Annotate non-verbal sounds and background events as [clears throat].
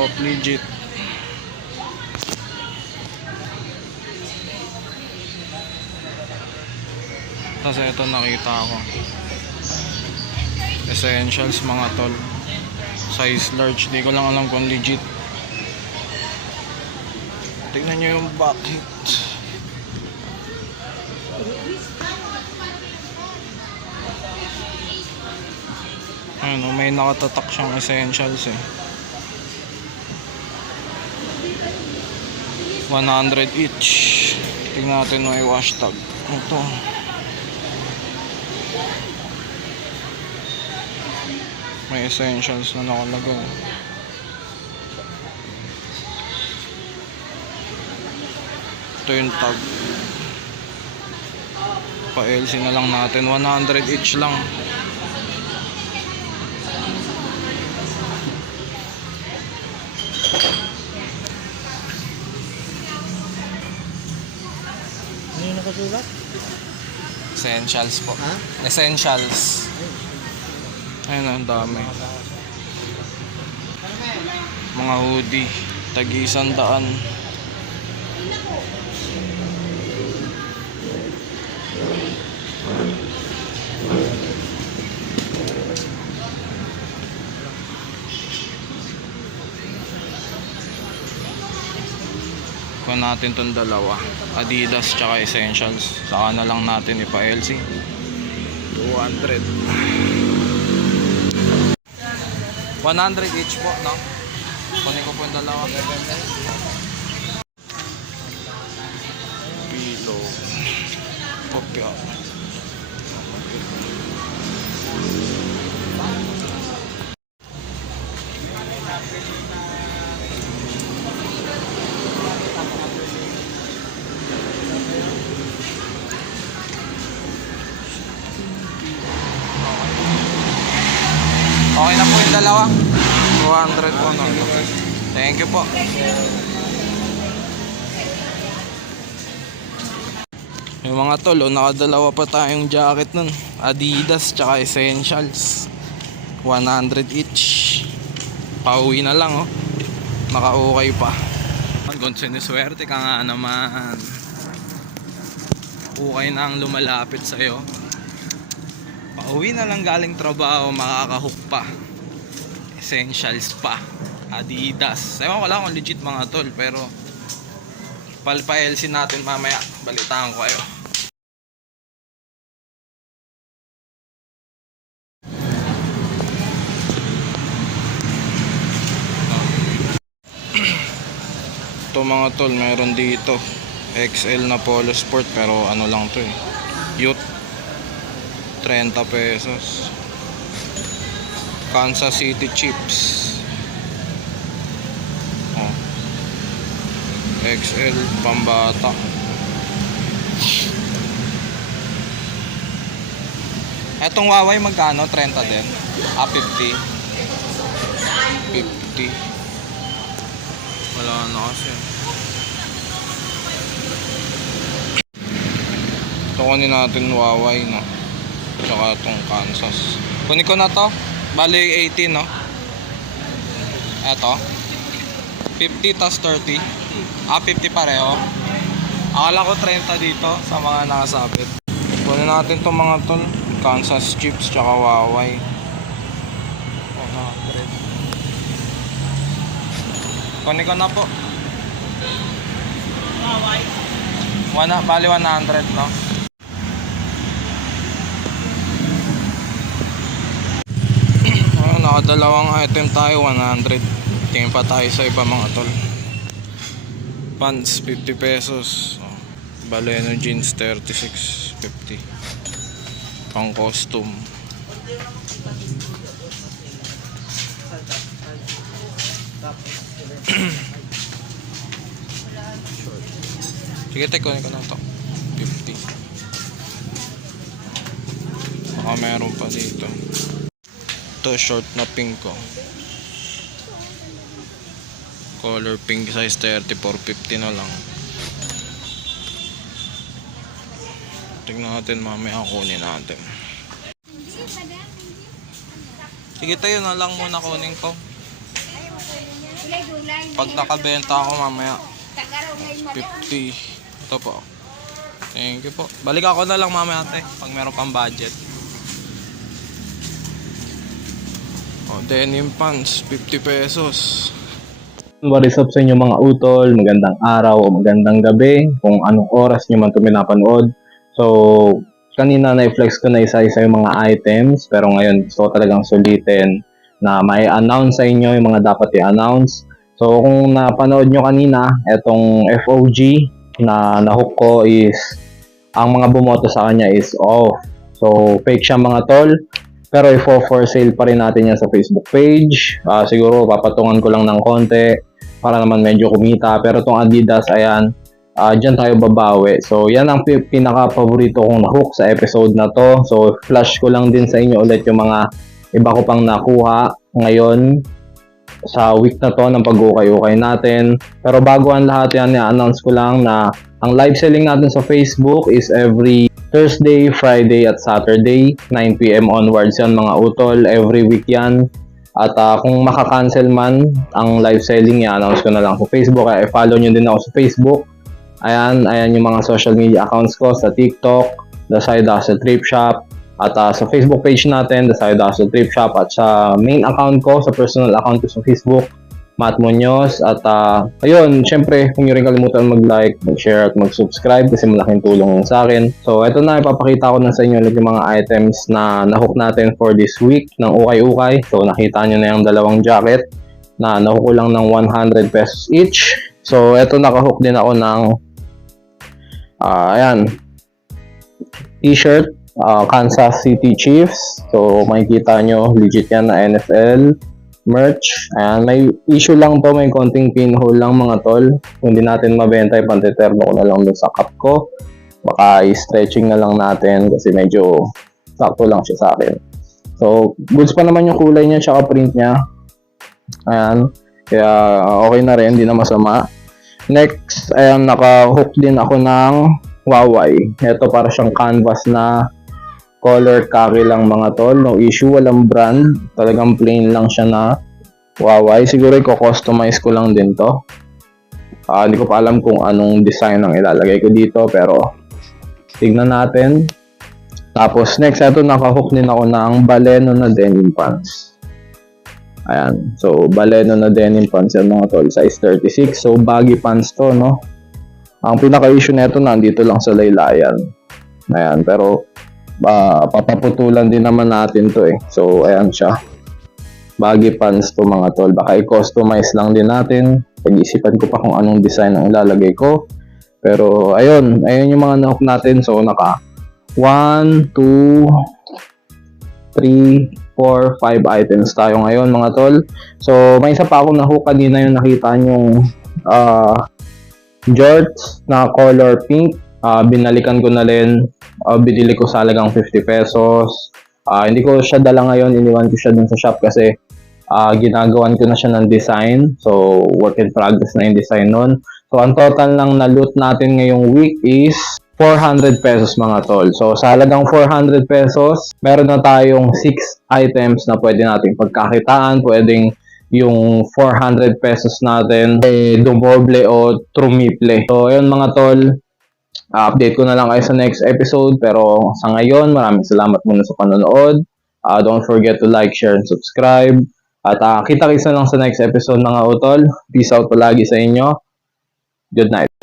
Off legit. Kasi ito nakita ko. Essentials mga tol. Size large. Di ko lang alam kung legit. Tignan nyo yung hit. Ayun, oh, may nakatatak siyang essentials eh. 100 each. Tingnan natin may wash tag. Ito. May essentials na nakalagay. Ito yung tag. Pa LC na lang natin. 100 each lang. Nakasulat? Essentials po. Ha? Essentials. Ayun, ang dami. Mga hoodie. Tagi isang daan. Kuha natin tong dalawa. Adidas tsaka Essentials. Saka na lang natin ipa-LC. 200. 100 each po, no? Kunin ko po yung dalawa. Pillow. Kopya. Okay na dalawa. 200 po, no? Thank you po. Yung mga tol, oh, nakadalawa pa tayong jacket nun. Adidas tsaka Essentials. 100 each. Pauwi na lang, oh. Naka-okay pa. Kung siniswerte ka nga naman. Okay na ang lumalapit sa'yo. Pauwi na lang galing trabaho, makakahook pa. Essentials pa. Adidas. Ewan ko lang kung legit mga tol, pero palpa-LC natin mamaya. Balitaan ko kayo. [clears throat] Ito mga tol, meron dito. XL na Polo Sport pero ano lang to eh. Youth 30 pesos. Kansas City Chips. Oh. XL pambata. Etong Huawei magkano? 30 din. Ah, 50. 50. Wala na kasi. Ito kunin natin Huawei, no? Tsaka itong Kansas. Kunin ko na to. Bali 18, no? Eto. 50 tas 30. Ah, 50 pareho. Akala ko 30 dito sa mga nakasabit. Kunin natin itong mga tol. Kansas chips tsaka Huawei. 100. Kunin ko na po. Wana, bali 100, no? Ayun, nakadalawang item tayo, 100. Tingin pa tayo sa iba mga tol. Pants, 50 pesos. Oh. Baleno jeans, 36.50. Pang costume. [clears throat] Sige, kunin ko na to. 50. Baka meron pa dito. Ito, short na pink ko. Color pink size 30, 450 na lang. Tignan natin mamaya kunin natin. Sige tayo na lang muna kunin ko. Pag nakabenta ako mamaya, 50. Ito po. Thank you po. Balik ako na lang mamaya ate, pag meron pang budget. Oh, denim pants, 50 pesos. What is up sa inyo mga utol? Magandang araw o magandang gabi kung anong oras nyo man ito pinapanood. So, kanina na-flex ko na isa-isa yung mga items pero ngayon gusto ko talagang sulitin na may announce sa inyo yung mga dapat i-announce. So, kung napanood nyo kanina, etong FOG na nahook ko is ang mga bumoto sa kanya is off. So, fake siya mga tol. Pero i-for sale pa rin natin yan sa Facebook page. Ah, siguro papatungan ko lang ng konti para naman medyo kumita. Pero tong Adidas, ayan, ah dyan tayo babawi. So, yan ang pi- pinaka-paborito kong nahook sa episode na to. So, flash ko lang din sa inyo ulit yung mga iba ko pang nakuha ngayon sa week na to ng pag-ukay-ukay natin. Pero bago ang lahat yan, i-announce ko lang na ang live selling natin sa Facebook is every Thursday, Friday at Saturday, 9pm onwards yan mga utol. Every week yan. At ah, kung makakancel man ang live selling, i-announce ko na lang sa Facebook. Kaya follow nyo din ako sa Facebook. Ayan, ayan yung mga social media accounts ko sa TikTok, The Side Hustle Trip Shop, at ah, sa Facebook page natin, The Side Hustle Trip Shop, at sa main account ko, sa personal account ko sa Facebook, Matt Munoz. At ah, ayun, syempre, kung nyo rin kalimutan mag-like, mag-share at mag-subscribe kasi malaking tulong sa akin. So, eto na, ipapakita ko na sa inyo ulit yung mga items na nahook natin for this week ng ukay-ukay. So, nakita nyo na yung dalawang jacket na nahook ko lang ng 100 pesos each. So, eto nakahook din ako ng ah, ayan, t-shirt, ah, Kansas City Chiefs. So, makikita nyo, legit yan na NFL merch. Ayan, may issue lang to, may konting pinhole lang mga tol. Kung hindi natin mabenta, ipantiterno ko na lang dun sa cup ko. Baka i-stretching na lang natin kasi medyo sakto lang siya sa akin. So, goods pa naman yung kulay niya tsaka print niya. Ayan. Kaya okay na rin, hindi na masama. Next, ayan, naka-hook din ako ng Huawei. Ito para siyang canvas na color khaki lang mga tol. No issue, walang brand. Talagang plain lang siya na Huawei. Siguro i-customize ko lang din to. Ah, hindi ko pa alam kung anong design ang ilalagay ko dito pero tignan natin. Tapos next, ito nakahook din ako ng Baleno na denim pants. Ayan. So, Baleno na denim pants yan mga tol. Size 36. So, baggy pants to, no? Ang pinaka-issue nito nandito lang sa laylayan. Ayan. Pero, ah, papaputulan din naman natin to eh. So, ayan siya. Baggy pants to mga tol. Baka i-customize lang din natin. Pag-isipan ko pa kung anong design ang ilalagay ko. Pero, ayun. Ayun yung mga nahook natin. So, naka 1, 2, 3, 4, 5 items tayo ngayon mga tol. So, may isa pa akong nahook kanina yung nakita yung ah jorts na color pink. Ah, binalikan ko na rin. Ah, binili ko sa halagang 50 pesos. Ah, hindi ko siya dala ngayon. Iniwan ko siya dun sa shop kasi ah, ginagawan ko na siya ng design. So, work in progress na yung design nun. So, ang total lang na loot natin ngayong week is 400 pesos mga tol. So, sa halagang 400 pesos, meron na tayong 6 items na pwede nating pagkakitaan. Pwedeng yung 400 pesos natin eh, dumoble o trumiple. So, ayun mga tol. Ah, update ko na lang kayo sa next episode. Pero sa ngayon, maraming salamat muna sa panonood. Ah, don't forget to like, share, and subscribe. At ah, kita-kita lang sa next episode mga utol. Peace out palagi sa inyo. Good night.